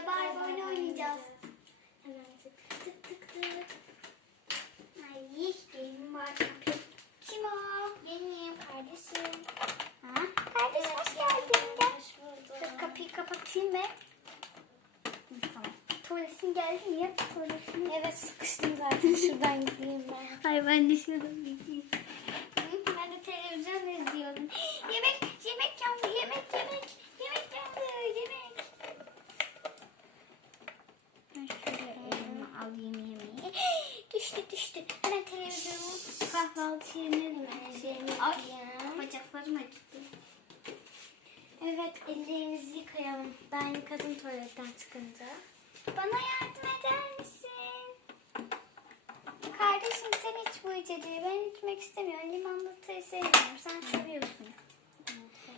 Ve Barbie oyunu oynayacağız. Hemen tık. Tık tık tık. Ay gelin var. Kim o? Benim kardeşim. Ha? Kardeşim hoş geldin. Gel. Dur kapıyı kapatayım ve. Tamam. Tuvaletin geldi mi? Yap tuvaletini. Evet sıkıştım zaten. Şuradan gideyim ben. Ay ben de şuradan düştü, düştü. Hemen televizyonu kahvaltı? Şeyimi Ay, bacaklarım acıdı. Evet ellerimizi yıkayalım. Ben yıkadım tuvaletten çıkınca. Bana yardım eder misin? Kardeşim sen hiç bu içeceği. Ben içmek istemiyorum. Limonatayı sevmiyorum. Sen seviyorsun.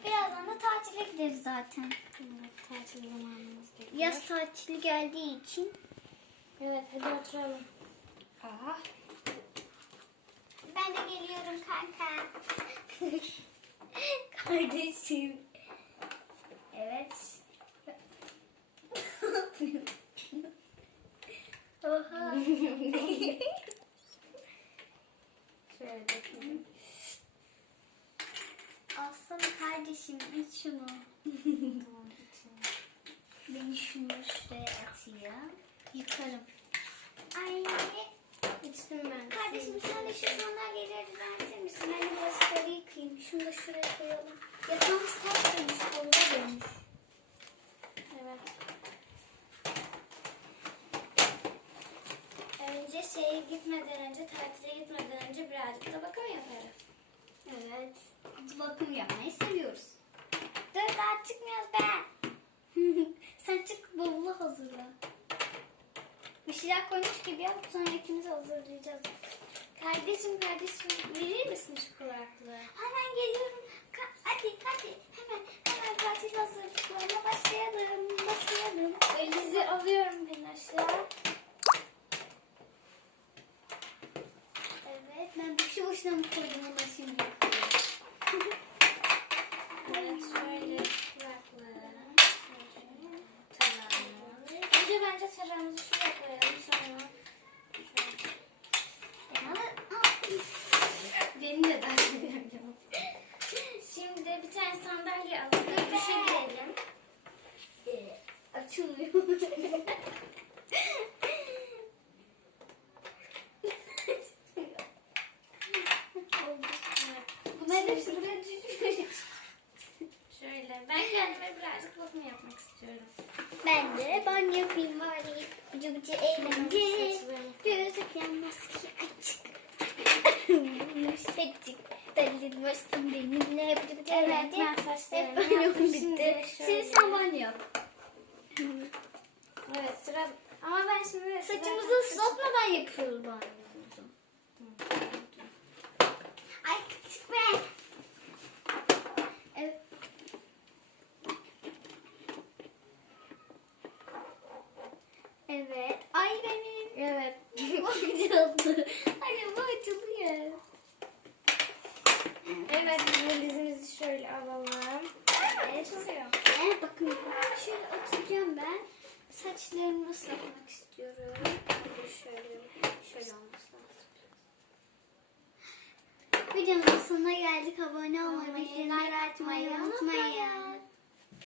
Birazdan da tatile gideriz zaten. Evet, tatil zamanımız geliyor. Yaz tatili geldiği için. Evet hadi oturalım. Aa. Ben de geliyorum kanka. Kardeşim. Evet. Oha. Şöyle dökelim. Aslan kardeşim iç şunu. Tamam. Ben şunu şuraya atayım. Yıkarım. Ay İçtim ben. kardeşim sen de şu sandalyeleri Şunu da şuraya koyalım. Yatağımız ters dönmüş. Koluna dönmüş. Evet. Önce şeye gitmeden önce, tatile gitmeden önce birazcık da bakım yaparız. Evet. Bakım yapmayı seviyoruz. Dur daha çıkmıyoruz be. Sen çık bavulu hazırla. Bir şeyler koymuş gibi yap sonra ikimiz hazırlayacağız. Kardeşim kardeşim verir misin şu kulaklığı? Hemen geliyorum. Ka- hadi hadi hemen hemen tatil hazırlıklarına başlayalım. Başlayalım. Elizi alıyorum ben aşağı. Evet ben boşu boşuna mı koydum ama şimdi? Evet şöyle kulaklığı. Tarağını. Önce bence tarağımızı şuraya koyalım sonra. şöyle. Beni de ben seviyorum. Şimdi bir tane sandalye alıp duşa girelim. Ee, açılmıyor. Bunların hepsi buraya düşmüş. Şöyle ben kendime birazcık bakım yapmak istiyorum. Ben de banyo yapayım bari. Bıcı bıcı eğlence. Gözük yanmaz ki açık. Yumuşacık. Dalılmışsın benimle. Bıcı bıcı Evet eğlence. ben Hep saçlarımı banyom yaptım. bitti. Şimdi sen banyo yap. Evet sıra ama ben şimdi Saçımızı ıslatmadan yapıyoruz banyomuzu. Ay küçük be. Evet. Evet. Ay benim. Evet. Bu açıldı. Ay bu açılıyor. Evet bizim dizimizi şöyle alalım. Evet. Evet bakın şöyle oturacağım ben. Saçlarımı ıslatmak istiyorum. Şöyle şöyle olması lazım. Videomuzun sonuna geldik. Abone olmayı, bildirimleri açmayı unutmayın.